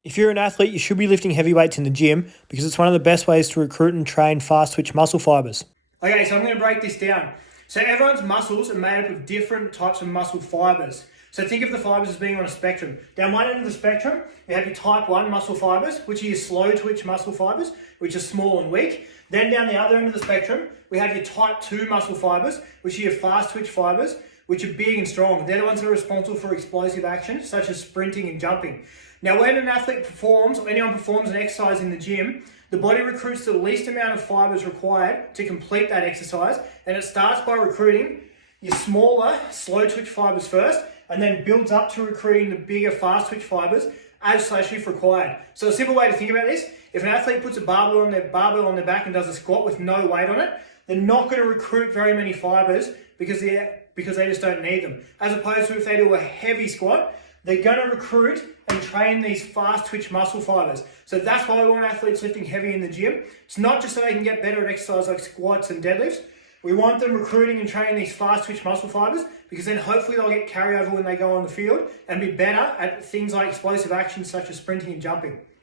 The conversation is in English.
If you're an athlete, you should be lifting heavy weights in the gym because it's one of the best ways to recruit and train fast twitch muscle fibers. Okay, so I'm going to break this down. So everyone's muscles are made up of different types of muscle fibers. So think of the fibers as being on a spectrum. Down one end of the spectrum, you have your type 1 muscle fibers, which are your slow twitch muscle fibers, which are small and weak. Then down the other end of the spectrum, we have your type 2 muscle fibers, which are your fast twitch fibers, which are big and strong. They're the ones that are responsible for explosive action, such as sprinting and jumping. Now, when an athlete performs, or anyone performs an exercise in the gym, the body recruits the least amount of fibers required to complete that exercise, and it starts by recruiting your smaller, slow twitch fibers first, and then builds up to recruiting the bigger, fast twitch fibers as slash if required. So a simple way to think about this, if an athlete puts a barbell on their back and does a squat with no weight on it, they're not going to recruit very many fibers because they just don't need them. As opposed to if they do a heavy squat, they're going to recruit and train these fast twitch muscle fibers. So that's why we want athletes lifting heavy in the gym. It's not just so they can get better at exercise like squats and deadlifts. We want them recruiting and training these fast twitch muscle fibers because then hopefully they'll get carryover when they go on the field and be better at things like explosive actions such as sprinting and jumping.